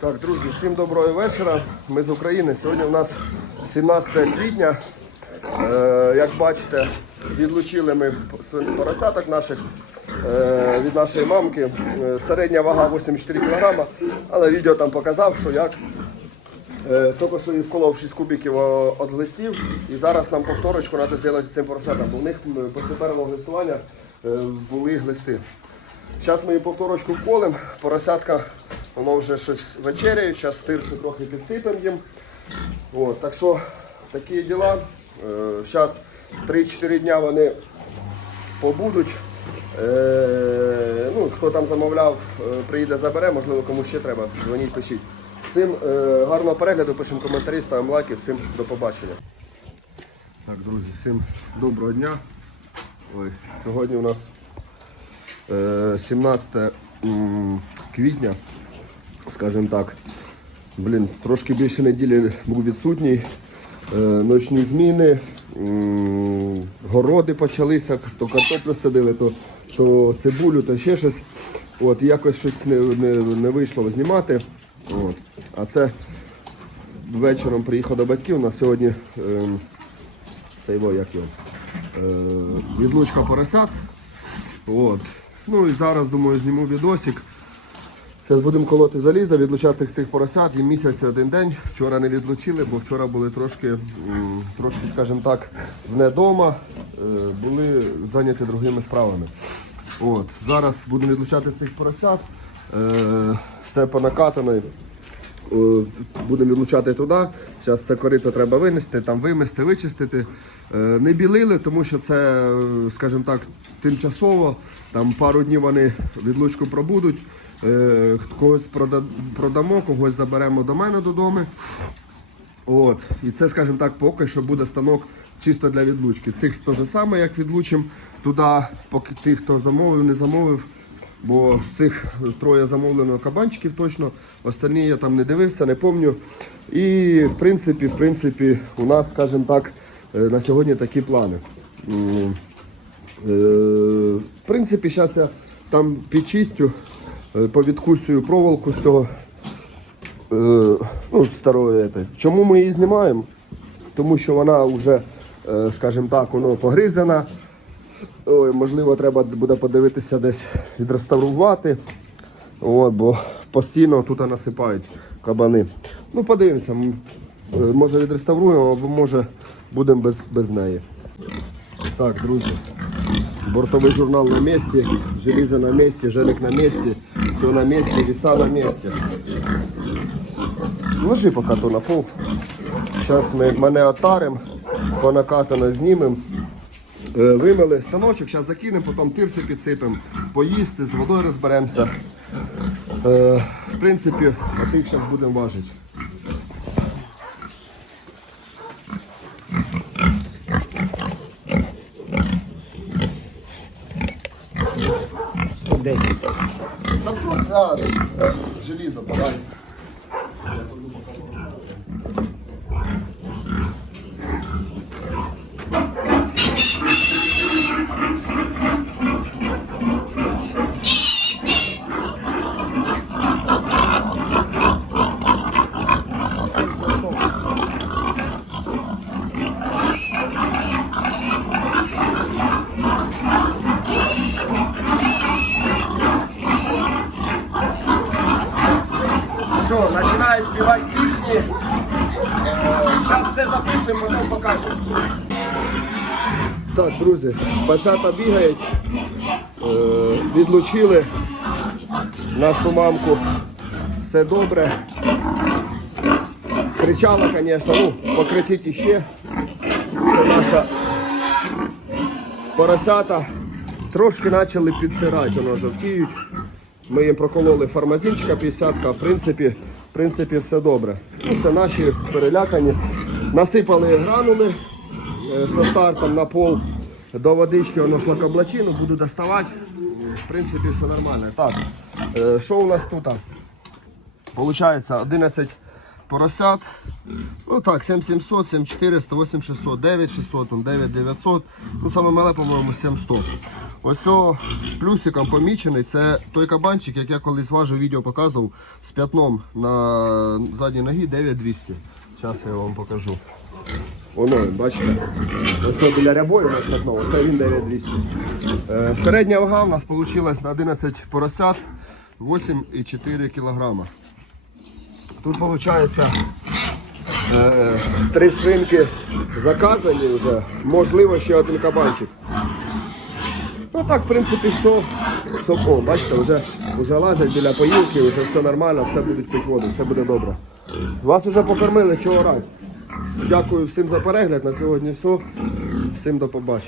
Так, друзі, всім доброго вечора. Ми з України. Сьогодні у нас 17 квітня. Е, як бачите, відлучили ми поросяток наших е, від нашої мамки. Е, середня вага 84 кг, але відео там показав, що як. Е, Тільки що і вколов 6 кубиків від глистів, і зараз нам повторочку треба зробити цим поросятам, бо в них після першого глистування е, були глисти. Зараз ми її повторочку вколем, поросятка, воно вже щось вечеряє, зараз тирсу трохи підсипемо їм. От, так що такі діла. Зараз 3-4 дня вони побудуть. Е, ну, хто там замовляв, е, приїде, забере, можливо, кому ще треба, дзвоніть, пишіть. Всім е, гарного перегляду, пишемо коментарі, ставимо лайки, всім до побачення. Так, друзі, всім доброго дня. Ой, сьогодні у нас е, 17 квітня, скажімо так. Блін, трошки більше неділі був відсутній. Е, ночні зміни, городи почалися, то картоплю садили, то, то цибулю, то ще щось. От, якось щось не, не, не вийшло знімати. От. А це вечором приїхав до батьків. У нас сьогодні ем, цей во, як його, е, відлучка поросят. От. Ну і зараз, думаю, зніму відосик. Зараз будемо колоти заліза, відлучати цих поросят і місяць один день. Вчора не відлучили, бо вчора були трошки, трошки скажімо так, вне дома, е, були зайняті другими справами. От. Зараз будемо відлучати цих поросят. Все Це по накатаної. Е, Будемо відлучати туди. Зараз це корито треба винести, там вимести, вичистити. Е, Не білили, тому що це, е, скажімо так, тимчасово. Там пару днів вони відлучку пробудуть. Когось продамо, когось заберемо до мене додому. От. І це, скажімо так, поки що буде станок чисто для відлучки. Цих те ж саме, як відлучимо туди, поки тих, хто замовив, не замовив. Бо з цих троє замовлено кабанчиків точно, останні я там не дивився, не пам'ятаю. І в принципі, в принципі, у нас, скажімо так, е, на сьогодні такі плани. Е, В принципі, зараз я там підчистю, е, повідкусую проволоку з цього ну, старої. Чому ми її знімаємо? Тому що вона вже, скажімо так, воно погризена. Ой, можливо, треба буде подивитися десь відреставрувати. От, бо постійно тут насипають кабани. Ну, подивимося, е, може відреставруємо, або може будемо без, без неї. Так, друзі. Бортовий журнал на місці, железо на місці, желик на місці, все на місці, віса на місці. Ложи поки то на пол. Зараз ми мене отаримо, по накатано знімемо. Е, Вимили станочок, зараз закинемо, потім тирси підсипемо, поїсти, з водою розберемося. Е, В принципі, а тих зараз будемо важити. Та тут, а, желізо подай. Все, починаю співати пісні. Зараз все записуємо, потім покажемо. Так, друзі, пацята бігають. Е, відлучили нашу мамку. Все добре. Кричала, звісно, ну, покричіть іще. Це наша поросята. Трошки почали підсирати, воно жовтіють. Ми їм прокололи фармазинчика 50 в принципі, в принципі, все добре. Ну, це наші перелякані. Насипали гранули е, со стартом на пол до водички, воно шлакоблачину, буду доставати. В принципі, все нормально. Так, е, що у нас тут? Получається 11 поросят. Ну так, 7700, 7400, 8600, 9600, ну, 9900. Ну саме мале, по-моєму, 7100. Ось з плюсиком помічений. Це той кабанчик, як я колись важив відео показував з п'ятном на задній ногі 9200. Зараз я вам покажу. Воно, бачите, ось біля рябою на п'ятно, це він 9200. Е, середня вага у нас вийшла на 11 поросят 8,4 кілограма. Тут виходить е, три свинки заказані вже, можливо ще один кабанчик. Ну так, в принципі, все. о, бачите, вже, вже лазять біля поїлки, вже все нормально, все будуть пити воду, все буде добре. Вас вже покормили, чого рать. Дякую всім за перегляд. На сьогодні все. Всім до побачення.